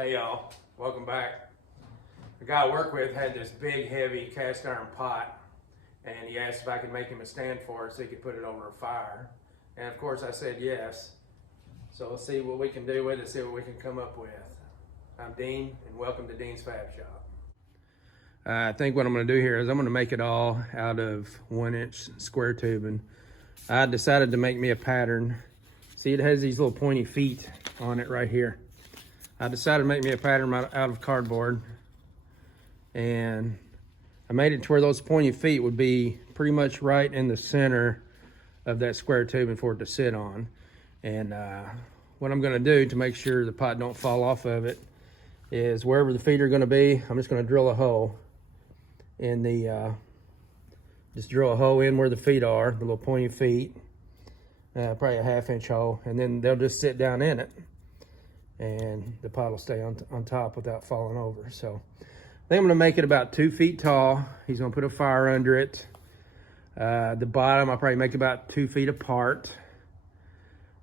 Hey y'all, welcome back. The guy I work with had this big heavy cast iron pot, and he asked if I could make him a stand for it so he could put it over a fire. And of course I said yes. So let's see what we can do with it, see what we can come up with. I'm Dean, and welcome to Dean's Fab Shop. I think what I'm gonna do here is I'm gonna make it all out of 1-inch square tubing. I decided to make me a pattern. See, it has these little pointy feet on it right here. I decided to make me a pattern out of cardboard, and I made it to where those pointy feet would be pretty much right in the center of that square tubing for it to sit on. And what I'm gonna do to make sure the pot don't fall off of it is wherever the feet are gonna be, I'm just gonna drill a hole in the, just drill a hole in where the feet are, the little pointy feet, probably a 1/2-inch hole, and then they'll just sit down in it. And the pot will stay on top without falling over. So I think I'm gonna make it about 2 feet tall. He's gonna put a fire under it. The bottom, I'll probably make about 2 feet apart.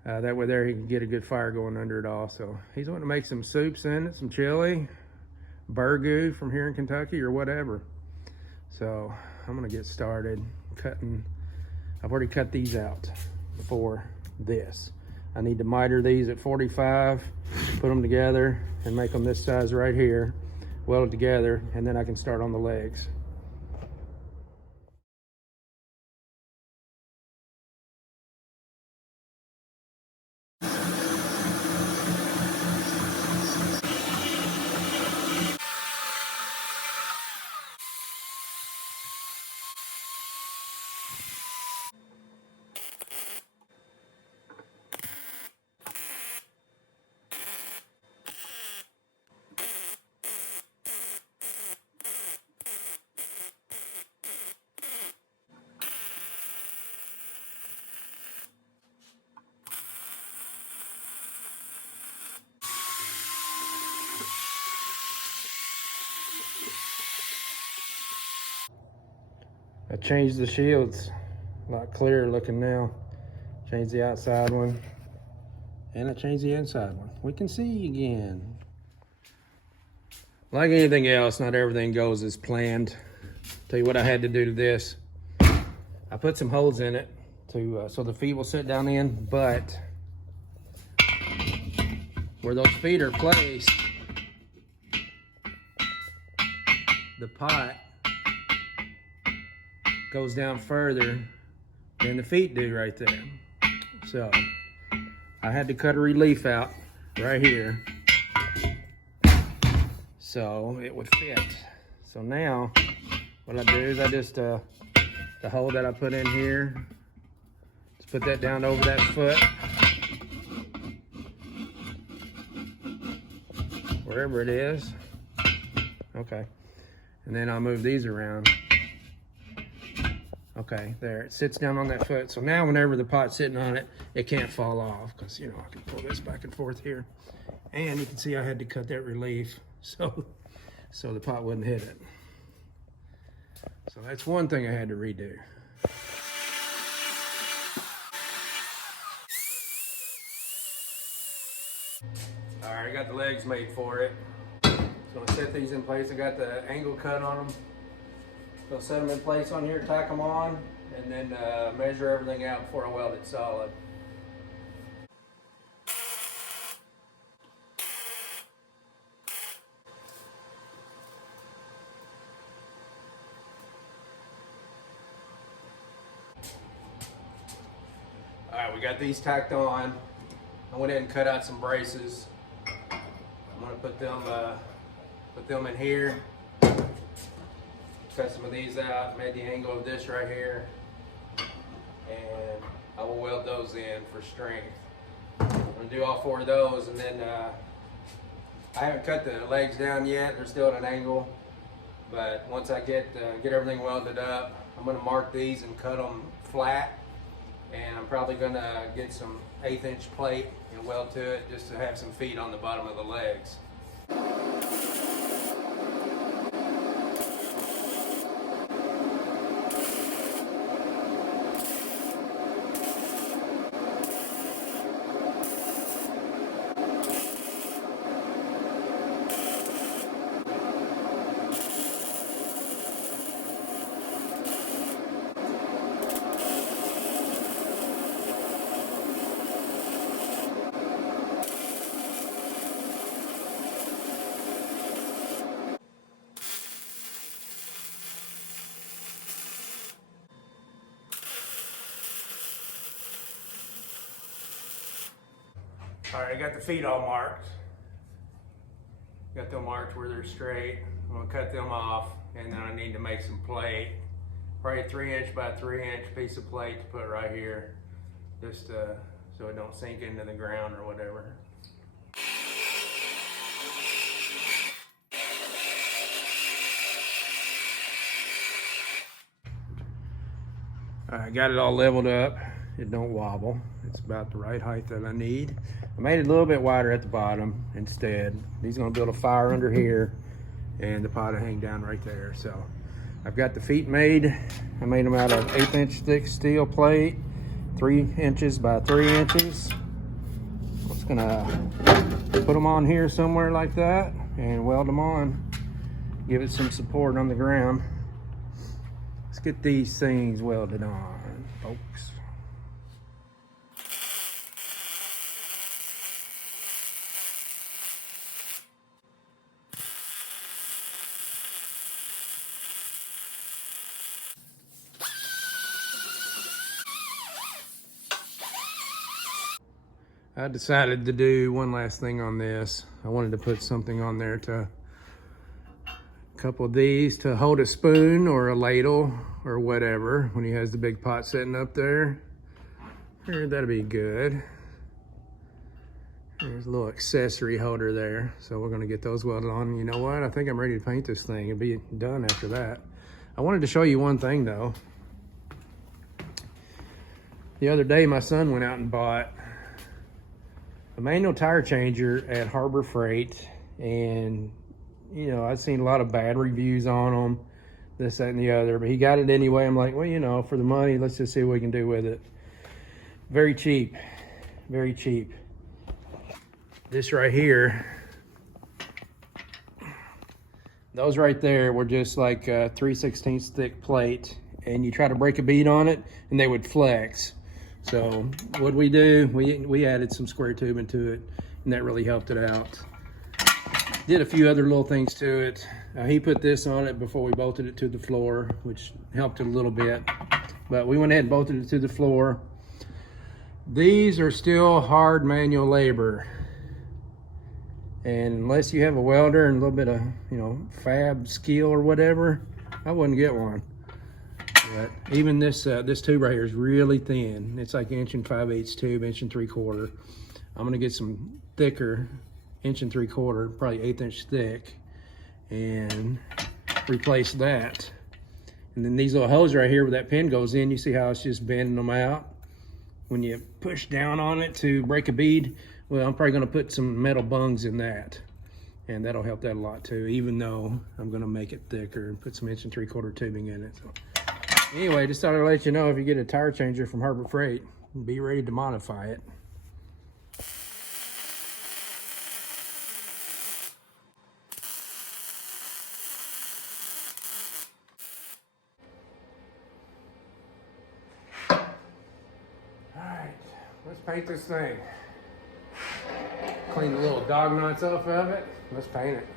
That way there he can get a good fire going under it all. So he's wanting to make some soups in it, some chili, burgoo from here in Kentucky or whatever. So I'm gonna get started cutting. I've already cut these out for this. I need to miter these at 45, put them together and make them this size right here, weld it together, and then I can start on the legs. I changed the shields, a lot clearer looking now. Changed the outside one, and I changed the inside one. We can see again. Like anything else, not everything goes as planned. Tell you what I had to do to this. I put some holes in it to so the feet will sit down in, but where those feet are placed, the pot goes down further than the feet do right there. So I had to cut a relief out right here so it would fit. So now what I do is I just, the hole that I put in here, just put that down over that foot, wherever it is. Okay, and then I'll move these around. Okay, there, it sits down on that foot. So now whenever the pot's sitting on it, it can't fall off because, you know, I can pull this back and forth here. And you can see I had to cut that relief so the pot wouldn't hit it. So that's one thing I had to redo. All right, I got the legs made for it. Just gonna set these in place. I got the angle cut on them. So set them in place on here, tack them on, and then measure everything out before I weld it solid. All right, we got these tacked on. I went ahead and cut out some braces. I'm gonna put them in here. Cut some of these out, made the angle of this right here, and I will weld those in for strength. I'm gonna do all 4 of those, and then I haven't cut the legs down yet. They're still at an angle, but once I get everything welded up, I'm gonna mark these and cut them flat, and I'm probably gonna get some 1/8-inch plate and weld to it just to have some feet on the bottom of the legs. All right, I got the feet all marked. Got them marked where they're straight. I'm gonna cut them off, and then I need to make some plate. Probably a 3" by 3" piece of plate to put right here, just so it don't sink into the ground or whatever. I got it all leveled up. It don't wobble. It's about the right height that I need. I made it a little bit wider at the bottom instead. He's gonna build a fire under here, and the pot will hang down right there. So I've got the feet made. I made them out of 1/8" thick steel plate, 3" by 3". I'm just gonna put them on here somewhere like that and weld them on. Give it some support on the ground. Let's get these things welded on, folks. I decided to do one last thing on this. I wanted to put something on there a couple of these to hold a spoon or a ladle or whatever when he has the big pot sitting up there. Here, that'll be good. There's a little accessory holder there. So we're gonna get those welded on. You know what? I think I'm ready to paint this thing. It'll be done after that. I wanted to show you one thing though. The other day, my son went out and bought a manual tire changer at Harbor Freight, and you know, I've seen a lot of bad reviews on them, this, that, and the other, but he got it anyway. I'm like, well, you know, for the money, let's just see what we can do with it. Very cheap, very cheap. This right here, those right there were just like a 3/16 thick plate, and you try to break a bead on it and they would flex. So what we do, we added some square tubing to it, and that really helped it out. Did a few other little things to it. He put this on it before we bolted it to the floor, which helped it a little bit. But we went ahead and bolted it to the floor. These are still hard manual labor. And unless you have a welder and a little bit of, you know, fab skill or whatever, I wouldn't get one. But even this tube right here is really thin. It's like 1 5/8" tube, 1 3/4". I'm gonna get some thicker 1 3/4", probably 1/8" thick, and replace that. And then these little holes right here where that pin goes in, you see how it's just bending them out? When you push down on it to break a bead, well, I'm probably gonna put some metal bungs in that, and that'll help that a lot too, even though I'm gonna make it thicker and put some 1 3/4" tubing in it. So anyway, just thought I'd let you know, if you get a tire changer from Harbor Freight, be ready to modify it. Alright, let's paint this thing. Clean the little dog nuts off of it. Let's paint it.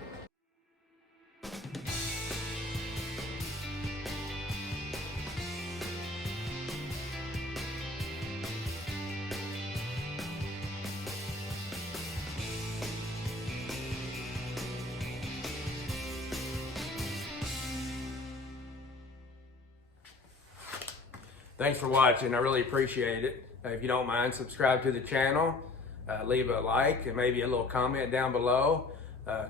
Thanks for watching. I really appreciate it. If you don't mind, subscribe to the channel. Leave a like and maybe a little comment down below.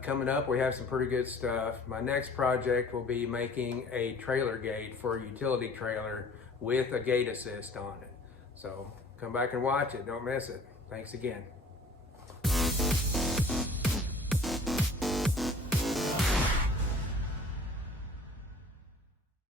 Coming up, we have some pretty good stuff. My next project will be making a trailer gate for a utility trailer with a gate assist on it. So come back and watch it. Don't miss it. Thanks again.